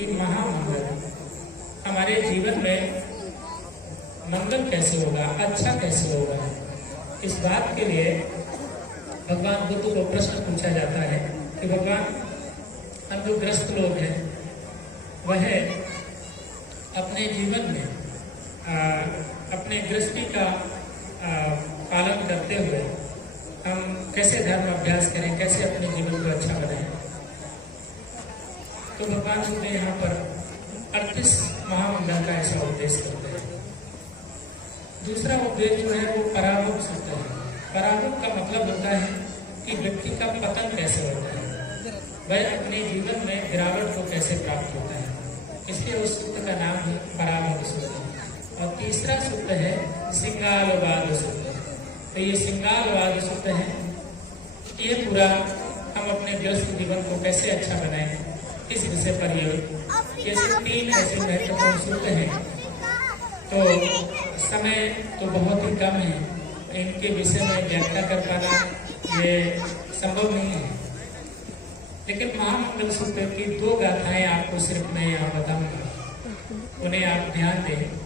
कि महामंगल हमारे जीवन में मंगल कैसे होगा, अच्छा कैसे होगा। इस बात के लिए भगवान बुद्ध को प्रश्न पूछा जाता है कि भगवान, हम जो ग्रस्त लोग हैं वह अपने जीवन में अपने गृहस्थी का पालन करते हुए हम कैसे धर्म अभ्यास करें, कैसे अपने जीवन को अच्छा बनाएं। तो भगवान बुद्ध यहाँ पर 38 महामंगल का ऐसा उपदेश करते हैं। दूसरा उपदेश जो है वो परामुख सूत्र है। परामुख का मतलब होता है कि व्यक्ति का पतन कैसे होता है, वह अपने जीवन में गिरावट को कैसे प्राप्त होता है, इसलिए उस सूत्र का नाम है परामुख सूत्र। और तीसरा सूत्र है सिंगालवाद सूत्र। तो ये सिंगालवाद सूत्र है, ये पूरा हम अपने गृहस्थ जीवन को कैसे अच्छा बनाएं, इस विषय पर ये 3 ऐसे महत्वपूर्ण सूत्र हैं। तो समय तो बहुत ही कम है, इनके विषय में व्याख्या कर पाना ये संभव नहीं है, लेकिन महामंगल सूत्र की 2 गाथाएं आपको सिर्फ मैं यहाँ बताऊंगा, उन्हें आप ध्यान दें।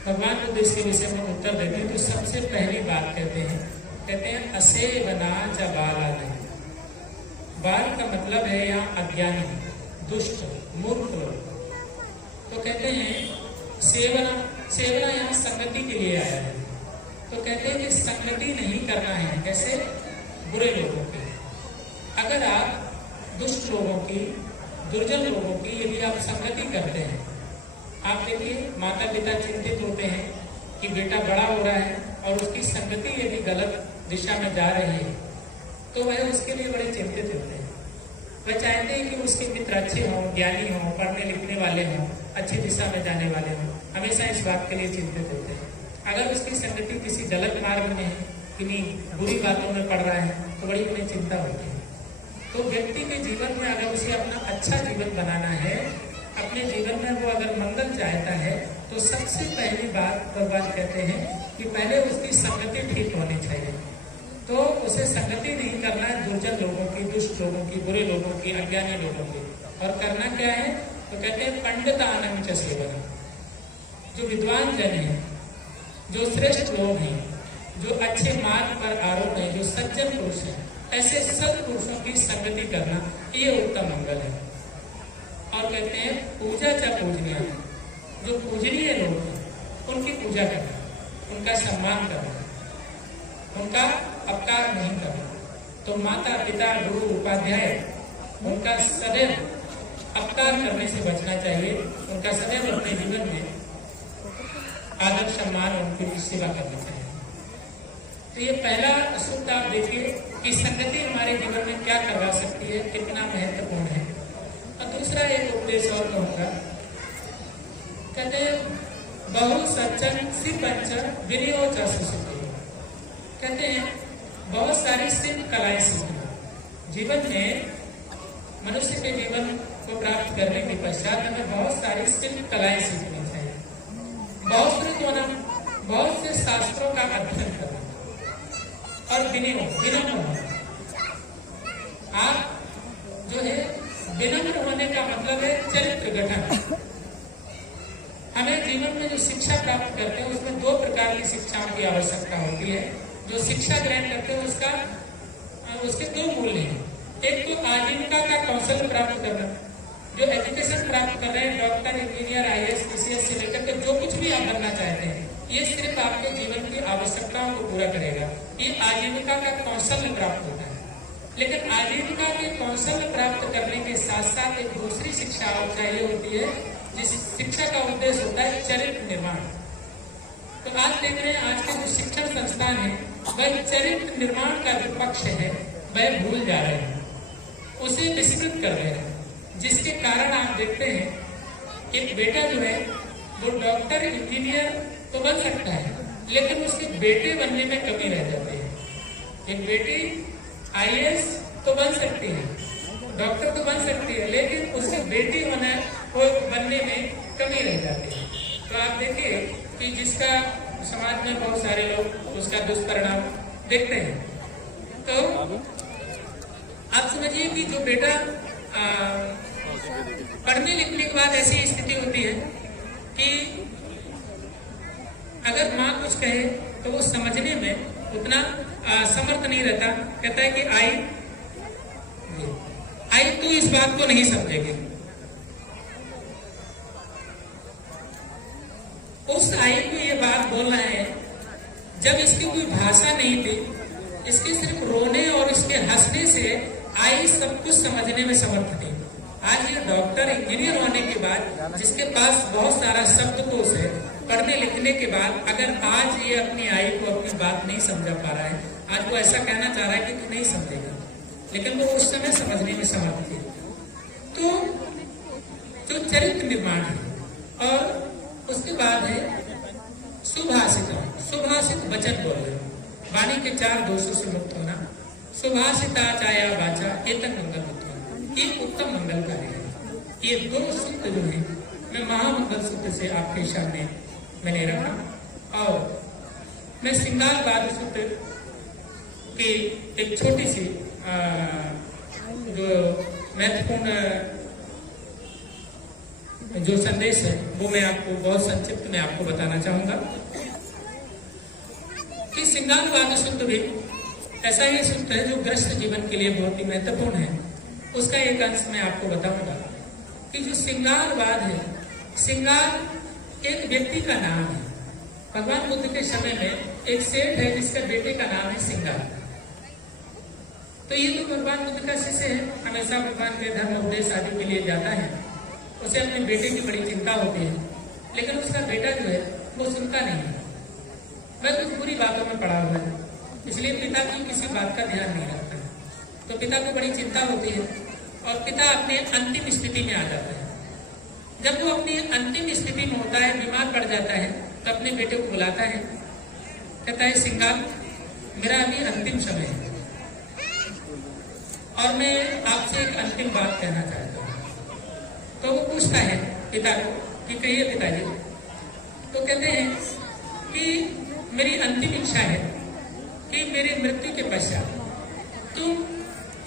भगवान बुद्ध इसके विषय में उत्तर देते हैं। तो सबसे पहली बात कहते हैं असेवना च बालानि। बाल का मतलब है यहाँ अज्ञानी, दुष्ट, मूर्ख लोग। तो कहते हैं सेवना यहाँ संगति के लिए आया है। तो कहते हैं कि संगति नहीं करना है, कैसे? बुरे लोगों की। अगर आप दुष्ट लोगों की, दुर्जन लोगों की यदि आप संगति करते हैं, आप देखिए माता पिता चिंतित होते हैं कि बेटा बड़ा हो रहा है और उसकी संगति यदि गलत दिशा में जा रही है तो वह उसके लिए बड़े चिंतित होते हैं। वह चाहते हैं कि उसके मित्र अच्छे हों, ज्ञानी हों, पढ़ने लिखने वाले हों, अच्छी दिशा में जाने वाले हों, हमेशा इस बात के लिए चिंतित होते हैं। अगर उसकी संगति किसी गलत मार्ग में है, किन्हीं बुरी बातों में पड़ रहा है, तो बड़ी उन्हें चिंता होती है। तो व्यक्ति के जीवन में अगर उसे अपना अच्छा जीवन बनाना है, अपने जीवन में वो अगर मंगल चाहता है, तो सबसे पहली बात भगवान कहते हैं कि पहले उसकी संगति ठीक होनी चाहिए। तो उसे संगति नहीं करना है दुर्जन लोगों की, दुष्ट लोगों की, बुरे लोगों की, अज्ञानी लोगों की। और करना क्या है? तो कहते हैं पंडितानां च सेवनम्। जो विद्वान जन हैं, जो श्रेष्ठ लोग हैं, जो अच्छे मार्ग पर आरूढ़ हैं, जो सज्जन पुरुष हैं, ऐसे सत्पुरुषों की संगति करना, ये उत्तम मंगल है। और कहते हैं पूजा च पूजनीय। जो पूजनीय लोग हैं उनकी पूजा करना, उनका सम्मान करना, उनका अपकार नहीं करना। तो माता पिता, गुरु, उपाध्याय, उनका सदैव अपकार करने से बचना चाहिए। उनका सदैव अपने जीवन में आदर सम्मान, उनकी सेवा करनी चाहिए। तो ये पहला सूत्र आप देखिए कि संगति हमारे जीवन में क्या करवा सकती है, कितना महत्वपूर्ण है। और दूसरा एक उपदेश और कहूँगा, कहते बहु सज्जन सिपंच विनियोग सुसिद्धि। कहते हैं बहुत सारी सिद्ध कलाएं सीखना। जीवन में मनुष्य के जीवन को प्राप्त करने के पश्चात हमें बहुत सारी सिद्ध कलाएं सीखनी चाहिए। बहुत से होना, बहुत से शास्त्रों का अध्ययन करना और विनम्र होना। आप जो है विनम्र होने का मतलब है चरित्र गठन। हमें जीवन में जो शिक्षा प्राप्त करते हैं उसमें 2 प्रकार की शिक्षाओं की आवश्यकता होती है। जो शिक्षा ग्रहण करते हैं उसके 2 मूल्य हैं। एक तो आजीविका का कौशल प्राप्त करना। जो एजुकेशन प्राप्त कर रहे हैं, डॉक्टर, इंजीनियर, IAS, PCS से लेकर के जो कुछ भी आप बनना चाहते हैं, ये सिर्फ आपके जीवन की आवश्यकताओं को पूरा करेगा। ये आजीविका का कौशल प्राप्त होता है। लेकिन आजीविका के कौशल प्राप्त करने के साथ साथ एक दूसरी शिक्षा और चाहिए होती है, जिस शिक्षा का उद्देश्य होता है चरित्र निर्माण। तो आज देख रहे हैं आज के जो शिक्षण संस्थान है, वह चरित्र निर्माण का जो पक्ष है वह भूल जा रहे हैं, उसे विस्मृत कर रहे हैं। जिसके कारण आप देखते हैं एक बेटा जो है वो डॉक्टर, इंजीनियर तो बन सकता है, लेकिन उसके बेटे बनने में कमी रह जाती है। एक बेटी IAS तो बन सकती है, डॉक्टर तो बन सकती है, लेकिन उसकी बेटी बनने में कमी रह जाती है। तो आप देखिए कि जिसका समाज में बहुत सारे लोग उसका दुष्परिणाम देखते हैं। तो आप समझिए कि जो बेटा पढ़ने लिखने के बाद ऐसी स्थिति होती है कि अगर माँ कुछ कहे तो वो समझने में उतना समर्थ नहीं रहता। कहता है कि आई तू इस बात को नहीं समझेगी। उस आई को ये बात बोलना है जब इसकी कोई भाषा नहीं थी, इसके सिर्फ रोने और इसके हंसने से आई सब कुछ समझने में समर्थ थी। आज ये डॉक्टर इंजीनियर होने के बाद, जिसके पास बहुत सारा शब्दकोश है, पढ़ने लिखने के बाद, अगर आज ये अपनी आई को अपनी बात नहीं समझा पा रहा है, आज वो ऐसा कहना चाह रहा है कि तू नहीं समझेगा, लेकिन वो उस समय समझने में समर्थ थी। तो जो चरित्र निर्माण है और उसके बाद है सुभाषित। सुभाषित वचन बोलना, वाणी के 4 दोषों से मुक्त होना। सुभाषिता चाया वाचा एतन मंगल होता, ये उत्तम मंगल कार्य है। ये 2 सूत्र जो है मैं महामंगल सूत्र से आपके सामने मैंने रखा और मैं श्रृंगार वाद सूत्र की एक छोटी सी जो महत्वपूर्ण जो संदेश है वो मैं आपको बहुत संक्षिप्त में आपको बताना चाहूंगा कि श्रृंगार वाद सूत्र भी ऐसा ही सूत्र है जो ग्रस्त जीवन के लिए बहुत ही महत्वपूर्ण है। उसका एक अंश मैं आपको बताऊंगा कि जो श्रृंगारवाद है, श्रृंगार एक व्यक्ति का नाम है। भगवान बुद्ध के समय में एक सेठ है जिसका बेटे का नाम है श्रृंगार। तो ये तो भगवान बुद्ध का शिष्य है, हमेशा भगवान के धर्म उपदेश आदि के लिए जाता है। उसे अपने बेटे की बड़ी चिंता होती है, लेकिन उसका बेटा जो है वो सुनता नहीं है, वह कुछ बुरी बातों में पड़ा हुआ है, इसलिए पिता की किसी बात का ध्यान नहीं रखता है। तो पिता को बड़ी चिंता होती है और पिता अपने अंतिम स्थिति में आ जाता है। जब वो अपनी अंतिम स्थिति में होता है, बीमार पड़ जाता है, तो अपने बेटे को बुलाता है, कहता है श्रृंगार, मेरा अभी अंतिम समय है और मैं आपसे एक अंतिम बात कहना चाहता हूँ। तो वो पूछता है पिता को कि कहिए पिताजी। तो कहते हैं कि मेरी अंतिम इच्छा है कि मेरी मृत्यु के पश्चात तुम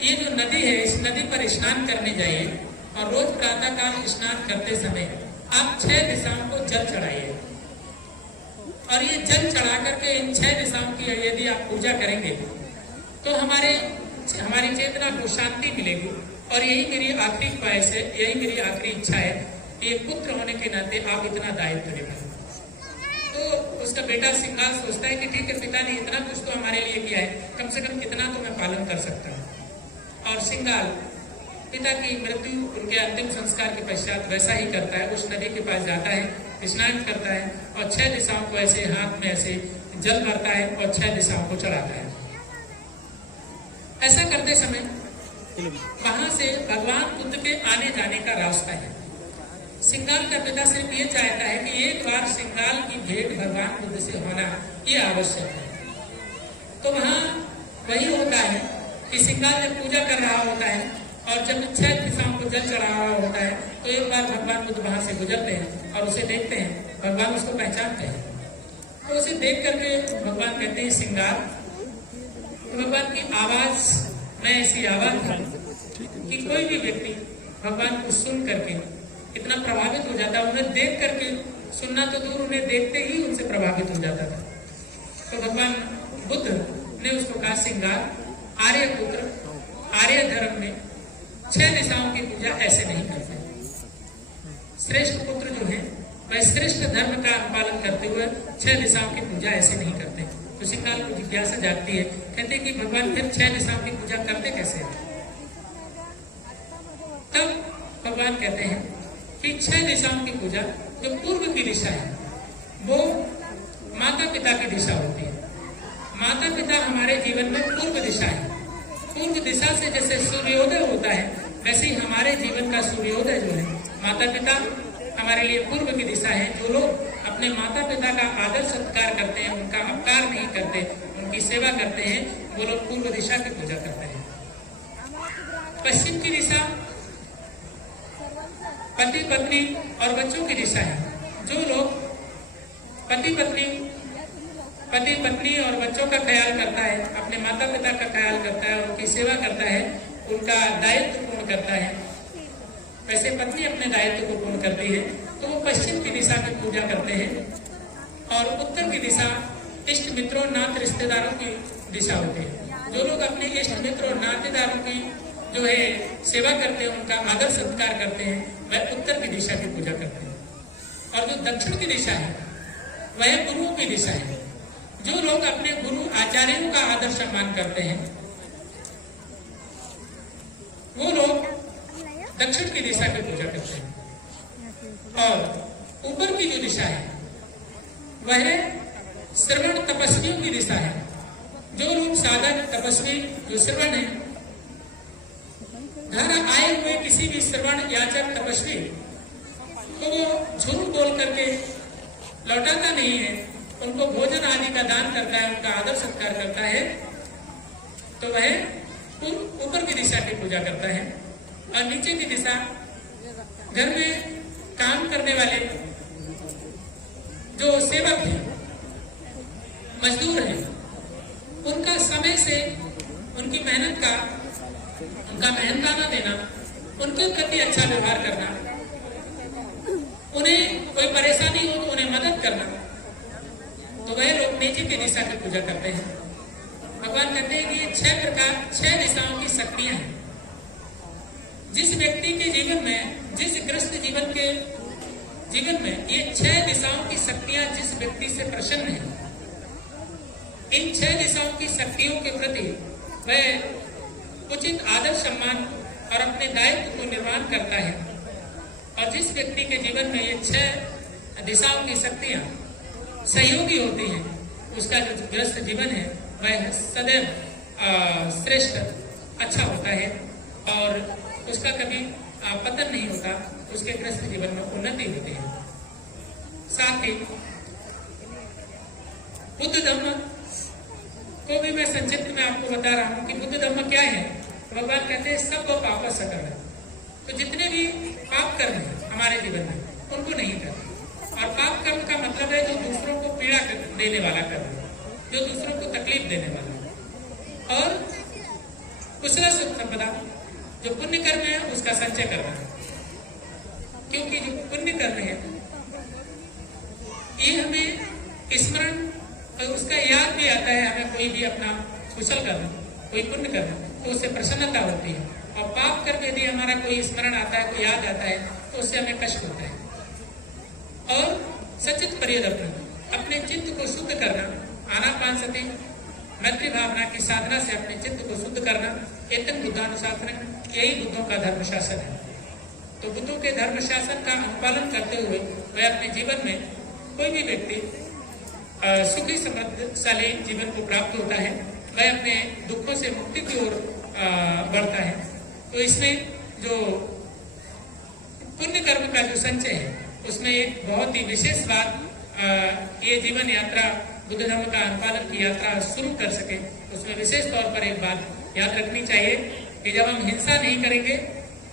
ये जो नदी है, इस नदी पर स्नान करने जाइए और रोज प्रातः काल स्नान करते समय आप 6 दिशाओं को जल चढ़ाइए और ये जल चढ़ा करके इन 6 दिशाओं की यदि आप पूजा करेंगे तो हमारी चेतना को शांति मिलेगी। और यही मेरी आखिरी ख्वाहिश है, यही मेरी आखिरी इच्छा है कि एक पुत्र होने के नाते आप इतना दायित्व निभाएं। तो उसका बेटा श्रृंगार सोचता है कि ठीक है, पिता ने इतना कुछ तो हमारे लिए किया है, कम से कम इतना तो मैं पालन कर सकता हूँ। और श्रृंगार पिता की मृत्यु, उनके अंतिम संस्कार के पश्चात वैसा ही करता है। उस नदी के पास जाता है, स्नान करता है और 6 दिशाओं को ऐसे हाथ में ऐसे जल भरता है और 6 दिशाओं को चढ़ाता है। ऐसा करते समय वहां से भगवान बुद्ध के आने जाने का रास्ता है। श्रृंगार का पिता सिर्फ ये चाहता है कि एक बार श्रृंगार की भेंट भगवान बुद्ध से होना ये आवश्यक है। तो वहां वही होता है कि श्रृंगार जब पूजा कर रहा होता है और जब 6 दिशाओं को जल चढ़ा रहा होता है तो एक बार भगवान बुद्ध वहां से गुजरते हैं और उसे देखते हैं। भगवान उसको पहचानते हैं, तो उसे देख करके भगवान कहते हैं श्रृंगार। तो भगवान की आवाज में ऐसी आवाज था कि कोई भी व्यक्ति भगवान को सुन करके इतना प्रभावित हो जाता, उन्हें देख करके, सुनना तो दूर, उन्हें देखते ही उनसे प्रभावित हो जाता था। तो भगवान बुद्ध ने उसको कहा श्रृंगार, आर्य पुत्र, आर्य धर्म में 6 दिशाओं की पूजा ऐसे नहीं करते। श्रेष्ठ पुत्र जो है वह श्रेष्ठ धर्म का पालन करते हुए 6 दिशाओं की पूजा ऐसे नहीं करते। तो श्रृंगार को जिज्ञासा जागती है, कहते कि भगवान फिर 6 दिशाओं की पूजा करते कैसे? तब भगवान कहते हैं कि 6 दिशाओं की पूजा जो पूर्व की दिशा है वो माता पिता की दिशा होती है। माता पिता हमारे जीवन में पूर्व दिशा है। पूर्व दिशा से जैसे सूर्योदय होता है, वैसे ही हमारे जीवन का सूर्योदय जो है, माता पिता हमारे लिए पूर्व की दिशा है। जो लोग अपने माता पिता का आदर सत्कार करते हैं, उनका अपकार नहीं करते, उनकी सेवा करते हैं, वो लोग पूर्व दिशा की पूजा करते हैं। पश्चिम की दिशा पति पत्नी और बच्चों की दिशा है। जो लोग पति पत्नी और बच्चों का ख्याल करता है, अपने माता पिता का ख्याल करता है, उनकी सेवा करता है, उनका दायित्व पूर्ण करता है, वैसे पत्नी अपने दायित्व को पूर्ण करती है तो वो पश्चिम की दिशा की पूजा करते हैं, और उत्तर की दिशा इष्ट मित्रों नात रिश्तेदारों की दिशा होती है। जो लोग अपने इष्ट मित्रों नातेदारों की जो है सेवा करते हैं, उनका आदर सत्कार करते हैं, वह उत्तर की दिशा की पूजा करते हैं। और जो दक्षिण की दिशा है वह गुरुओं की दिशा है। जो लोग अपने गुरु आचार्यों का आदर सम्मान करते हैं वो लोग दक्षिण की दिशा की पूजा करते हैं। और ऊपर की जो दिशा है वह श्रवण तपस्वियों की दिशा है। जो लोग साधक तपस्वी जो श्रवण है, घर आए हुए किसी भी श्रवण याचक तपस्वी तो वो झूठ बोल करके लौटाता नहीं है, उनको भोजन आदि का दान करता है, उनका आदर सत्कार करता है, तो वह ऊपर की दिशा की पूजा करता है। और नीचे की दिशा घर में काम करने वाले जो सेवक हैं, मजदूर हैं, उनका समय से उनकी मेहनत का उनका मेहनताना देना, उनके प्रति अच्छा व्यवहार करना, उन्हें कोई परेशानी हो तो उन्हें मदद करना, तो वह लोग नीचे की दिशा की पूजा करते हैं। भगवान कहते हैं कि ये 6 दिशाओं की शक्तियां हैं। जिस व्यक्ति के जीवन में, जिस गृहस्थ जीवन के जीवन में ये 6 दिशाओं की शक्तियां जिस व्यक्ति से प्रसन्न है, इन 6 दिशाओं की शक्तियों के प्रति वह उचित आदर सम्मान और अपने दायित्व को निर्वहन करता है। और जिस व्यक्ति के जीवन में ये 6 दिशाओं की शक्तियां सहयोगी होती हैं, उसका जो गृहस्थ जीवन है वह सदैव श्रेष्ठ अच्छा होता है और उसका कभी पतन नहीं होता, उसके गृहस्थ जीवन में उन्नति होती है। साथ ही बुद्ध धम्म को भी मैं संक्षिप्त में आपको बता रहा हूं कि बुद्ध धम्म क्या है। भगवान कहते हैं सब वो पाप सकल है, तो जितने भी पाप कर्म है हमारे जीवन में उनको नहीं करते। और पाप कर्म का मतलब है जो दूसरों को पीड़ा देने वाला कर्म, जो दूसरों को तकलीफ देने वाला। और कुशल संपदा जो पुण्य कर्म है उसका संचय करना है, क्योंकि जो पुण्य कर्म है ये हमें स्मरण और उसका याद भी आता है। हमें कोई भी अपना कुशल कर्म, कोई पुण्य कर्म, तो उससे प्रसन्नता होती है। और पाप कर्म यदि हमारा कोई स्मरण आता है, कोई याद आता है, तो उससे हमें कष्ट होता है। और सचित परियदर्पण, अपने चित्त को शुद्ध करना, आनापानसति मैत्री भावना की साधना से अपने चित्त को शुद्ध करना, एतन बुद्धानुशासन, यही बुद्धों का धर्मशासन है। तो बुद्धों के धर्मशासन का अनुपालन करते हुए वह अपने जीवन में कोई भी व्यक्ति सुखी समृद्धशाली जीवन को प्राप्त होता है, वह अपने दुखों से मुक्ति की ओर बढ़ता है। तो इसमें जो पुण्य कर्म का जो संचय है उसमें एक बहुत ही विशेष बात, ये जीवन यात्रा बुद्ध धर्म का अनुपालन की यात्रा शुरू कर सके, उसमें विशेष तौर पर एक बात याद रखनी चाहिए कि जब हम हिंसा नहीं करेंगे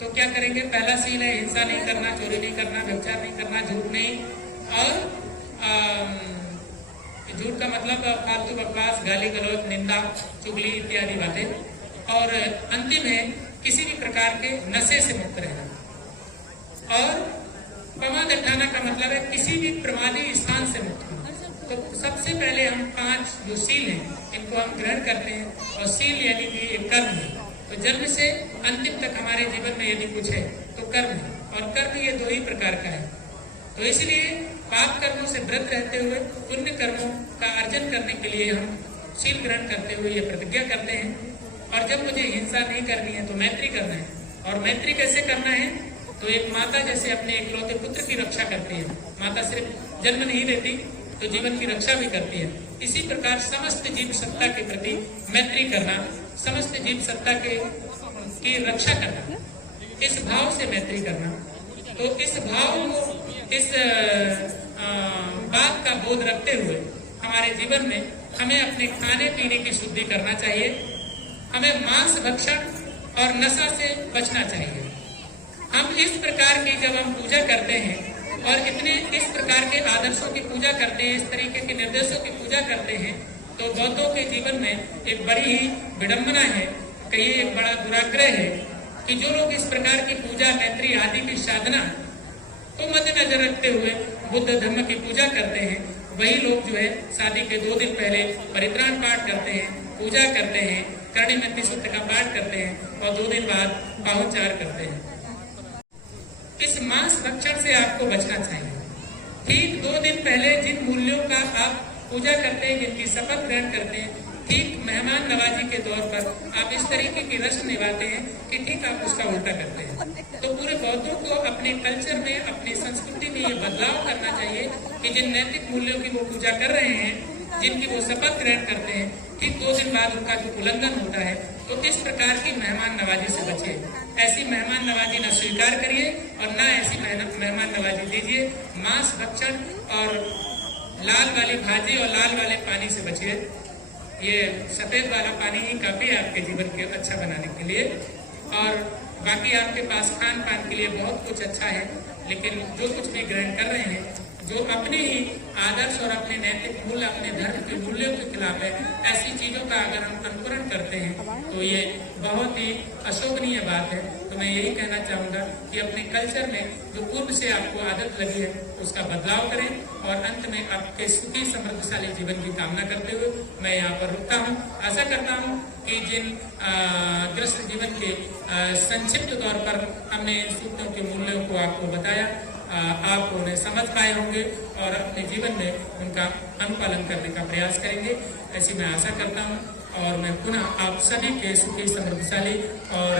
तो क्या करेंगे। पहला सीन है हिंसा नहीं करना, चोरी नहीं करना, व्यभिचार नहीं करना, झूठ नहीं, और झूठ का मतलब फालतू बकवास, गाली गलौज, निंदा, चुगली इत्यादि बातें। और अंतिम है किसी भी प्रकार के नशे से मुक्त रहना। और प्रमाद हटाना का मतलब है किसी भी प्रमादी स्थान से मुक्त होना। तो सबसे पहले हम 5 जो सील हैं इनको हम ग्रहण करते हैं, और सील यानी कि एक कर्म है। तो जन्म से अंतिम तक हमारे जीवन में यदि कुछ है तो कर्म है, और कर्म ये 2 ही प्रकार का है। तो इसलिए पाप कर्मों से व्रत रहते हुए पुण्य कर्मों का अर्जन करने के लिए हम शील ग्रहण करते हुए ये प्रतिज्ञा करते हैं। और जब मुझे हिंसा नहीं करनी है तो मैत्री करना है। और मैत्री कैसे करना है, तो एक माता जैसे अपने इकलौते पुत्र की रक्षा करती है, माता सिर्फ जन्म नहीं देती तो जीवन की रक्षा भी करती है, इसी प्रकार समस्त जीव सत्ता के प्रति मैत्री करना, समस्त जीव सत्ता की रक्षा करना, इस भाव से मैत्री करना। तो इस भाव को, इस बात का बोध रखते हुए हमारे जीवन में हमें अपने खाने पीने की शुद्धि करना चाहिए। हमें मांस भक्षण और नशा से बचना चाहिए। हम इस प्रकार की जब हम पूजा करते हैं और इतने इस प्रकार के आदर्शों की पूजा करते हैं, इस तरीके के निर्देशों की पूजा करते हैं, तो बौद्धों के जीवन में एक बड़ी ही विडंबना है, कहीं एक बड़ा दुराग्रह है कि जो लोग इस प्रकार की पूजा मैत्री आदि की साधना को मद्देनजर रखते हुए बुद्ध धर्म की पूजा करते हैं, वही लोग जो है शादी के 2 दिन पहले परित्राण पाठ करते हैं, पूजा करते हैं, कर्णिमंत्री सूत्र का पाठ करते हैं और 2 दिन बाद पाहुचार करते हैं। इस मांस भक्षण से आपको बचना चाहिए। ठीक 2 दिन पहले जिन मूल्यों का आप पूजा करते हैं, जिनकी शपथ ग्रहण करते हैं, ठीक मेहमान नवाजी के तौर पर आप इस तरीके की रस्म निभाते हैं कि ठीक आप उसका उल्टा करते हैं। तो पूरे बौद्धों को अपने कल्चर में, अपनी संस्कृति में ये बदलाव करना चाहिए कि जिन नैतिक मूल्यों की वो पूजा कर रहे हैं, जिनकी वो शपथ ग्रहण करते हैं, ठीक 2 दिन बाद उनका जो उल्लंघन होता है, तो इस प्रकार की मेहमान नवाजी से बचे। ऐसी मेहमान नवाजी न स्वीकार करिए और न ऐसी मेहमान नवाजी दीजिए। मांस भक्षण और लाल वाली भाजी और लाल वाले पानी से बचिए। ये सफेद वाला पानी ही काफी है आपके जीवन के अच्छा बनाने के लिए, और बाकी आपके पास खान पान के लिए बहुत कुछ अच्छा है, लेकिन जो कुछ भी ग्रहण कर रहे हैं, जो अपने ही आदर्श और अपने नैतिक मूल्य, अपने धर्म के मूल्यों के खिलाफ है, ऐसी चीजों का अगर हम अनुकरण करते हैं तो ये बहुत ही अशोभनीय बात है। तो मैं यही कहना चाहूंगा कि अपने कल्चर में जो पूर्व से आपको आदत लगी है उसका बदलाव करें, और अंत में आपके सुखी समृद्धशाली जीवन की कामना करते हुए मैं यहाँ पर रुकता हूँ। आशा करता हूँ कि जिन ग्रस्त जीवन के संक्षिप्त तौर पर हमने इन सूत्रों के मूल्यों को आपको बताया, आप उन्हें समझ पाए होंगे और अपने जीवन में उनका अनुपालन करने का प्रयास करेंगे, ऐसी मैं आशा करता हूँ। और मैं पुनः आप सभी के सुखी समृद्धशाली और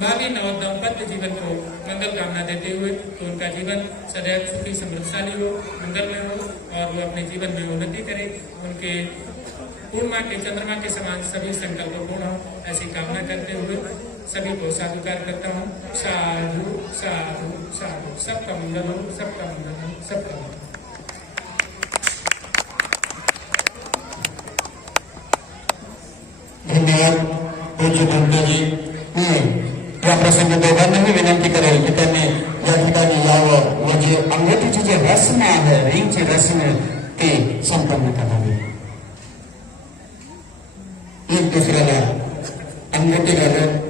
भावी नव दाम्पत्य जीवन को मंगल कामना देते हुए कि उनका जीवन सदैव सुखी समृद्धशाली हो, मंगलमय हो और वो अपने जीवन में उन्नति करें, उनके पूर्णिमा के चंद्रमा के समान सभी संकल्प पूर्ण हो, ऐसी कामना करते हुए सभी को साधुकार करता हूँ। साधु साधु साधु। सबका मंगल हो, सबका मंगल हो, सबका मंगल। धन्यवाद पूज्य भंडाजी. या प्रसंगी दोघांनाही विनंती करेल की त्यांनी या ठिकाणी यावं, म्हणजे अंगठीची जी रस्म आहे, रिंगची रस्म, ती संपन्न करावी. एक दुसऱ्याला अंगठी घालत